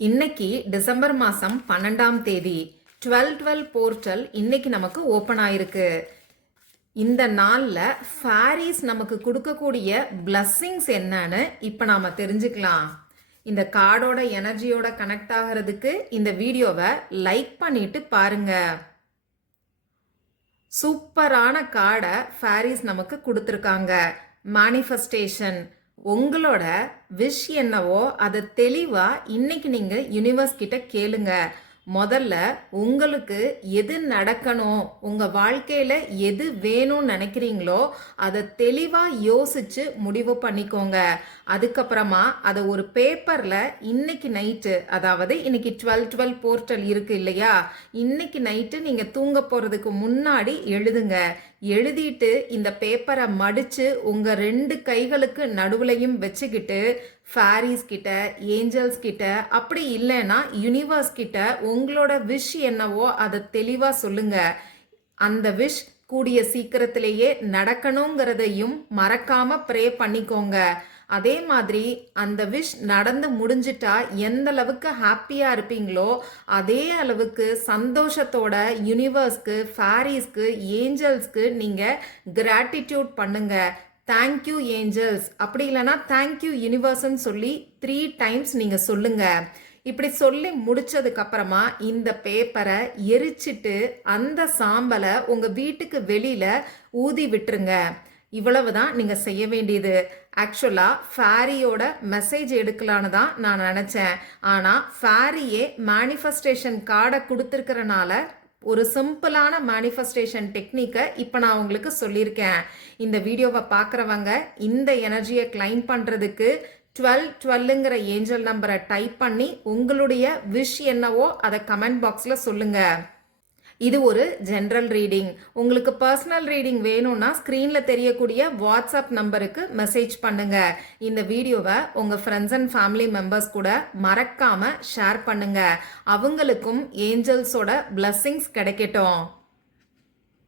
இன்னைக்கு டிசம்பர் மாதம் 12ஆம் தேதி 12/12 போர்ட்டல் இன்னைக்கு நமக்கு ஓப்பன் ஆயிருக்கு. இந்த நாளில் ஃபேரிஸ் நமக்கு கொடுக்கக்கூடிய பிளஸ்ஸிங்ஸ் என்னன்னு இப்போ நாம் தெரிஞ்சுக்கலாம். இந்த கார்டோட எனர்ஜியோட கனெக்ட் ஆகிறதுக்கு இந்த வீடியோவை லைக் பண்ணிட்டு பாருங்க. சூப்பரான கார்டை ஃபேரிஸ் நமக்கு கொடுத்துருக்காங்க. மேனிஃபெஸ்டேஷன். உங்களோட விஷ் என்னவோ அதை தெளிவா இன்னைக்கு நீங்க யூனிவர்ஸ் கிட்ட கேளுங்க. முதல்ல உங்களுக்கு எது நடக்கணும், உங்க வாழ்க்கையில எது வேணும்னு நினைக்கிறீங்களோ அதை தெளிவா யோசிச்சு முடிவு பண்ணிக்கோங்க. அதுக்கப்புறமா அதை ஒரு பேப்பர்ல இன்னைக்கு நைட்டு, அதாவது இன்னைக்கு 12/12 போர்ட்டல் இருக்கு இல்லையா, இன்னைக்கு நைட்டு நீங்க தூங்க போறதுக்கு முன்னாடி எழுதுங்க. எழுதிட்டு இந்த பேப்பரை மடிச்சு உங்க 2 கைகளுக்கு நடுவுலையும் வச்சுக்கிட்டு ஃபேரிஸ் கிட்ட, ஏஞ்சல்ஸ் கிட்ட, அப்படி இல்லைன்னா யூனிவர்ஸ் கிட்ட உங்களோட விஷ் என்னவோ அதை தெளிவா சொல்லுங்க. அந்த விஷ் கூடிய சீக்கிரத்திலேயே நடக்கணுங்கிறதையும் மறக்காம ப்ரே பண்ணிக்கோங்க. அதே மாதிரி அந்த விஷ் நடந்து முடிஞ்சிட்டா எந்த அளவுக்கு ஹாப்பியா இருப்பீங்களோ அதே அளவுக்கு சந்தோஷத்தோட யூனிவர்ஸ்க்கு, ஃபேரிஸ்க்கு, ஏஞ்சல்ஸ்க்கு நீங்க கிராட்டிடியூட் பண்ணுங்க. தேங்க்யூ ஏஞ்சல்ஸ், அப்படி இல்லைன்னா தேங்க்யூ யூனிவர்ஸ்ன்னு சொல்லி 3 டைம்ஸ் நீங்க சொல்லுங்க. இப்படி சொல்லி முடிச்சதுக்கு அப்புறமா இந்த பேப்பரை எரிச்சிட்டு அந்த சாம்பலை உங்க வீட்டுக்கு வெளியில ஊதி விட்டுருங்க. இவ்வளவுதான் நீங்க செய்ய வேண்டியது. ஆக்சுவலா ஃபேரியோட மெசேஜ் எடுக்கலான்னு தான் நான் நினைச்சேன். ஆனா ஃபேரியே மேனிஃபெஸ்டேஷன் கார்டை கொடுத்துருக்கிறனால ஒரு சிம்பிளான மேனிஃபெஸ்டேஷன் டெக்னிக்கை இப்போ நான் உங்களுக்கு சொல்லியிருக்கேன். இந்த வீடியோவை பார்க்குறவங்க இந்த எனர்ஜியை கிளைம் பண்ணுறதுக்கு 1212ங்கிற ஏஞ்சல் நம்பரை டைப் பண்ணி உங்களுடைய விஷ் என்னவோ அதை கமெண்ட் பாக்ஸில் சொல்லுங்கள். இது ஒரு ஜென்ரல் ரீடிங். உங்களுக்கு பர்சனல் ரீடிங் வேணும்னா ஸ்க்ரீனில் தெரியக்கூடிய வாட்ஸ்அப் நம்பருக்கு மெசேஜ் பண்ணுங்க. இந்த வீடியோவை உங்கள் ஃப்ரெண்ட்ஸ் அண்ட் ஃபேமிலி மெம்பர்ஸ் கூட மறக்காம ஷேர் பண்ணுங்க. அவங்களுக்கும் ஏஞ்சல்ஸோட பிளஸ்ஸிங்ஸ் கிடைக்கட்டும்.